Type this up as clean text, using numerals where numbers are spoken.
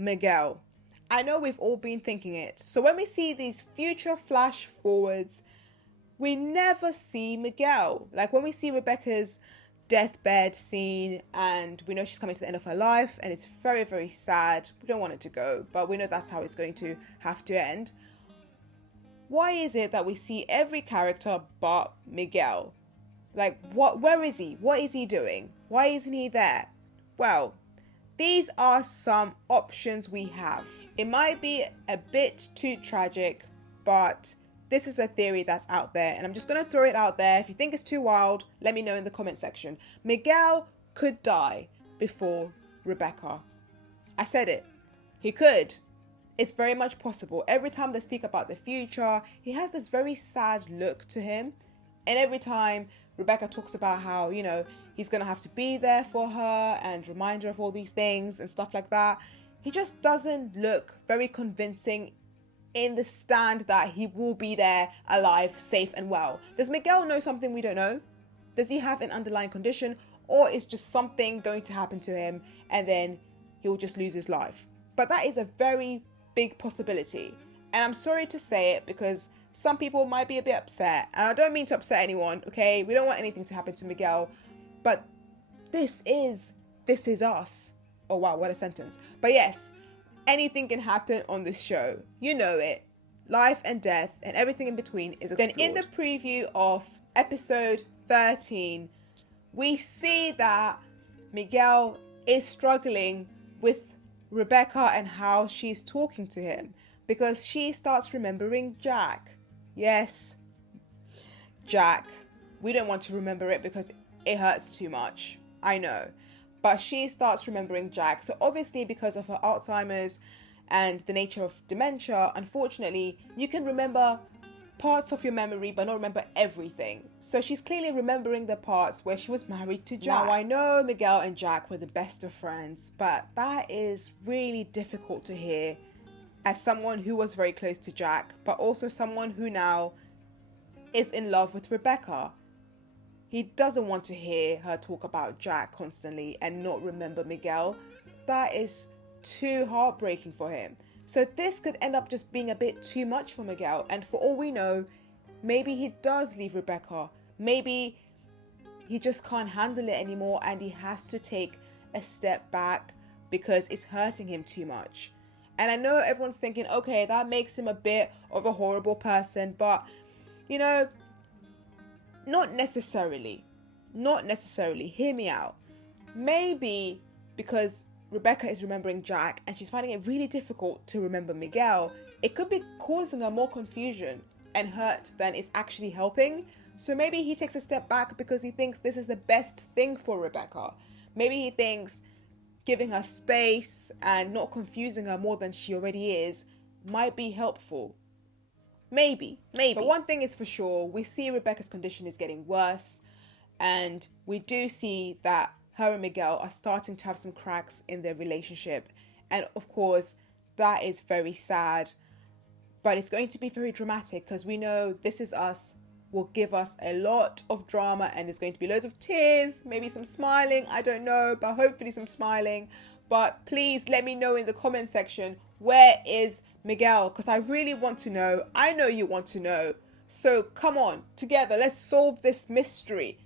Miguel. I know we've all been thinking it. So when we see these future flash forwards, we never see Miguel. Like when we see Rebecca's deathbed scene and we know she's coming to the end of her life and it's very, very sad. We don't want it to go, but we know that's how it's going to have to end. Why is it that we see every character but Miguel? Like, where is he? What is he doing? Why isn't he there? Well, these are some options we have. It might be a bit too tragic, but this is a theory that's out there, and I'm just going to throw it out there. If you think it's too wild, let me know in the comment section. Miguel could die before Rebecca. I said it. He could. It's very much possible. Every time they speak about the future, he has this very sad look to him. And every time Rebecca talks about how, you know, he's going to have to be there for her and remind her of all these things and stuff like that, he just doesn't look very convincing in the stand that he will be there alive, safe and well. Does Miguel know something we don't know? Does he have an underlying condition, or is just something going to happen to him and then he'll just lose his life? But that is a very big possibility. And I'm sorry to say it because some people might be a bit upset. And I don't mean to upset anyone, okay? We don't want anything to happen to Miguel. But this is us. Oh wow, what a sentence. But yes, anything can happen on this show. You know it. Life and death and everything in between is explored. Then in the preview of episode 13, we see that Miguel is struggling with Rebecca and how she's talking to him because she starts remembering Jack. Yes, Jack. We don't want to remember it because it hurts too much. I know. But she starts remembering Jack. So obviously because of her Alzheimer's and the nature of dementia, unfortunately, you can remember parts of your memory but not remember everything. So she's clearly remembering the parts where she was married to Jack. Now I know Miguel and Jack were the best of friends, but that is really difficult to hear as someone who was very close to Jack, but also someone who now is in love with Rebecca. He doesn't want to hear her talk about Jack constantly and not remember Miguel. That is too heartbreaking for him. So this could end up just being a bit too much for Miguel. And for all we know, maybe he does leave Rebecca. Maybe he just can't handle it anymore and he has to take a step back because it's hurting him too much. And I know everyone's thinking, okay, that makes him a bit of a horrible person. But, you know, not necessarily. Not necessarily. Hear me out. Maybe because Rebecca is remembering Jack and she's finding it really difficult to remember Miguel, it could be causing her more confusion and hurt than it's actually helping. So maybe he takes a step back because he thinks this is the best thing for Rebecca. Maybe he thinks giving her space and not confusing her more than she already is might be helpful. Maybe. But one thing is for sure, we see Rebecca's condition is getting worse, and we do see that her and Miguel are starting to have some cracks in their relationship. And of course, that is very sad, but it's going to be very dramatic because we know This Is Us will give us a lot of drama and there's going to be loads of tears, maybe some smiling, I don't know, but hopefully some smiling. But please let me know in the comment section, where is Miguel? Because I really want to know. I know you want to know. So come on, together, let's solve this mystery.